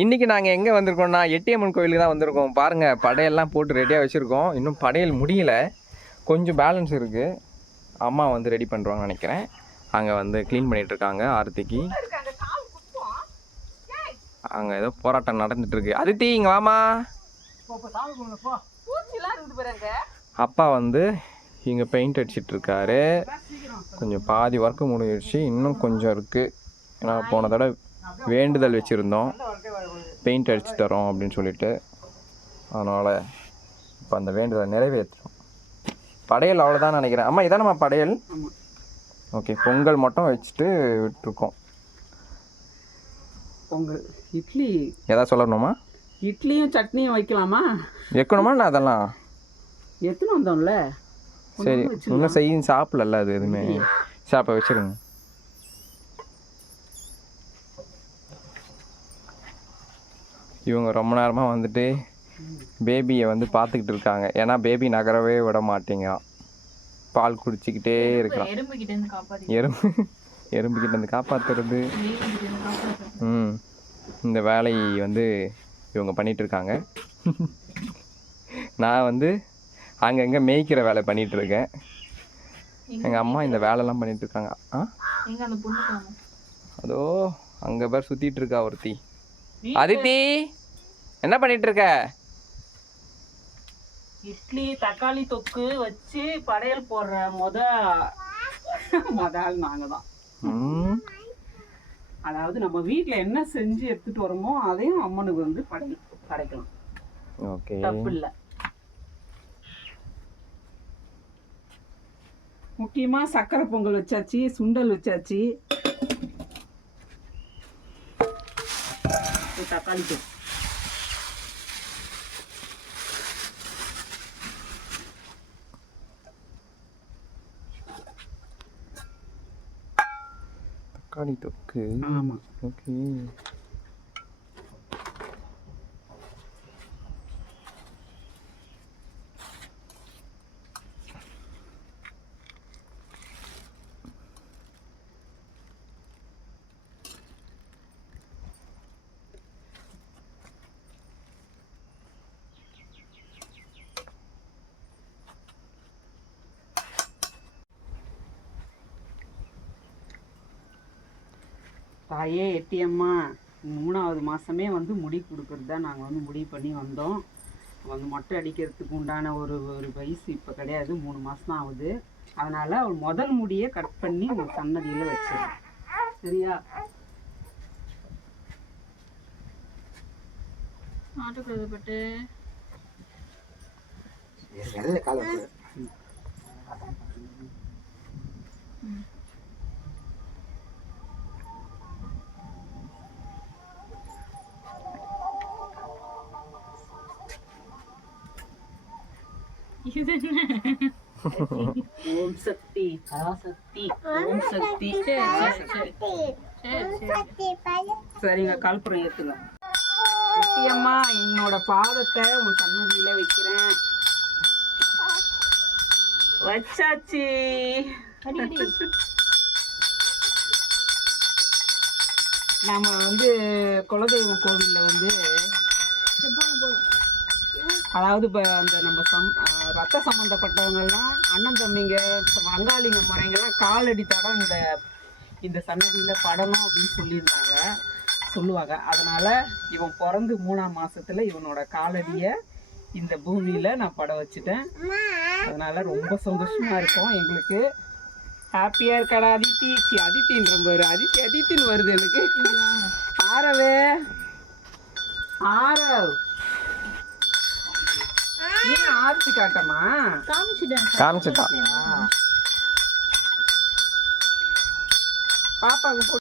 இன்றைக்கி நாங்கள் எங்கே வந்திருக்கோம்னா எட்டியம்மன் கோயிலுக்கு தான் வந்திருக்கோம். பாருங்கள், படையெல்லாம் போட்டு ரெடியாக வச்சுருக்கோம். இன்னும் படையல் முடியல, கொஞ்சம் பேலன்ஸ் இருக்குது. அம்மா வந்து ரெடி பண்ணுறாங்கன்னு நினைக்கிறேன். அங்கே வந்து க்ளீன் பண்ணிகிட்ருக்காங்க ஆரத்திக்கு. அங்கே ஏதோ போராட்டம் நடந்துகிட்ருக்கு. அதித்தி இங்கே வாமா. அப்பா வந்து இங்கே பெயிண்ட் அடிச்சிட்ருக்காரு. கொஞ்சம் பாதி ஒர்க்கு முடிஞ்சிடுச்சு, இன்னும் கொஞ்சம் இருக்குது. ஏன்னா போன தடவை வேண்டுதல் வச்சுருந்தோம், பெயிண்ட் அடித்து தரோம் அப்படின்னு சொல்லிட்டு. அதனால் இப்போ அந்த வேண்டுதல் நிறைவேற்றுறோம். படையல் அவ்வளோதான் நினைக்கிறேன். அம்மா இதானம்மா படையல்? ஓகே, பொங்கல் மட்டும் வச்சுட்டு விட்டுருக்கோம். பொங்கல் இட்லி எதாவது சொல்லணுமா? இட்லியும் சட்னியும் வைக்கலாமா? வைக்கணுமா? நான் அதெல்லாம் எத்தனை வந்தோம்ல. சரி, இன்னும் செய்யும் சாப்பிடல அது எதுவுமே. சாப்பை வச்சுருங்க. இவங்க ரொம்ப நேரமாக வந்துட்டு பேபியை வந்து பார்த்துக்கிட்டு இருக்காங்க. ஏன்னா பேபி நகரவே விட மாட்டேங்க, பால் குடிச்சிக்கிட்டே இருக்கலாம். எறும்புக்கிட்டேருந்து காப்பாற்றுறது. இந்த வேலையை வந்து இவங்க பண்ணிகிட்ருக்காங்க. நான் வந்து அங்கங்கே மேய்க்கிற வேலை பண்ணிகிட்ருக்கேன். எங்கள் அம்மா இந்த வேலைலாம் பண்ணிகிட்ருக்காங்க. அதோ அங்கே பேர் சுற்றிட்டு இருக்கா ஒருத்தி. அதித்தி என்ன பண்ணிகிட்ருக்க? இட்லி தக்காளி தொக்கு வச்சு படையல் போடுற முதல் நாங்கள் தான். அதாவது நம்ம வீட்டில் என்ன செஞ்சு எடுத்துகிட்டு வரோமோ அதையும் அம்மனுக்கு வந்து படைக்கலாம். ஓகே, தப்பு இல்லை. முக்கியமாக சக்கரை பொங்கல் வச்சாச்சு, சுண்டல் வச்சாச்சு, தக்காளி தொக்கு. தக்காளி தொக்கு. ஆமாம். ஓகே, தாயே எட்டியம்மா, 3வது மாதமே வந்து முடி கொடுக்குறது தான் நாங்கள் வந்து முடிவு பண்ணி வந்தோம். வந்து மொட்டை அடிக்கிறதுக்கு உண்டான ஒரு வயசு இப்போ கிடையாது, 3 மாதம் தான் ஆகுது. அதனால் அவள் முதல் முடியை கட் பண்ணி ஒரு சன்னதியில் வச்சிருக்கேன். சரியா? ஆட்டுக்குள்ளப்பட்டு ஓம் சக்தி பராசக்தி, ஓம் சக்தி. சரிங்க, கல்புரம் ஏற்றுங்க. எட்டியம்மா, என்னோட பாதத்தை உன் சன்னதியில் வைக்கிறேன். வச்சாச்சு. நாம வந்து குலதெய்வம் கோவிலில் வந்து அதாவது இப்போ அந்த நம்ம ரத்த சம்மந்தப்பட்டவங்கெல்லாம் அண்ணன் தம்பிங்க வங்காளிங்க முறைங்கெல்லாம் காலடி தடம் இந்த சன்னதியில் படணும் அப்படின்னு சொல்லுவாங்க. அதனால் இவன் பிறந்து 3ஆம் மாதத்தில் இவனோட காலடியை இந்த பூமியில் நான் படம் வச்சுட்டேன். அதனால் ரொம்ப சந்தோஷமாக இருக்கும் எங்களுக்கு. ஹாப்பியாக இருக்காடா அதித்தி? அதித்தின்ற பாரு, அதித்தின்னு வருது எனக்கு. ஆரவே ஆரவ், நீ ஆர்த்தி காட்டமா? காமிச்சிட்டான். பாப்பாவுக்கு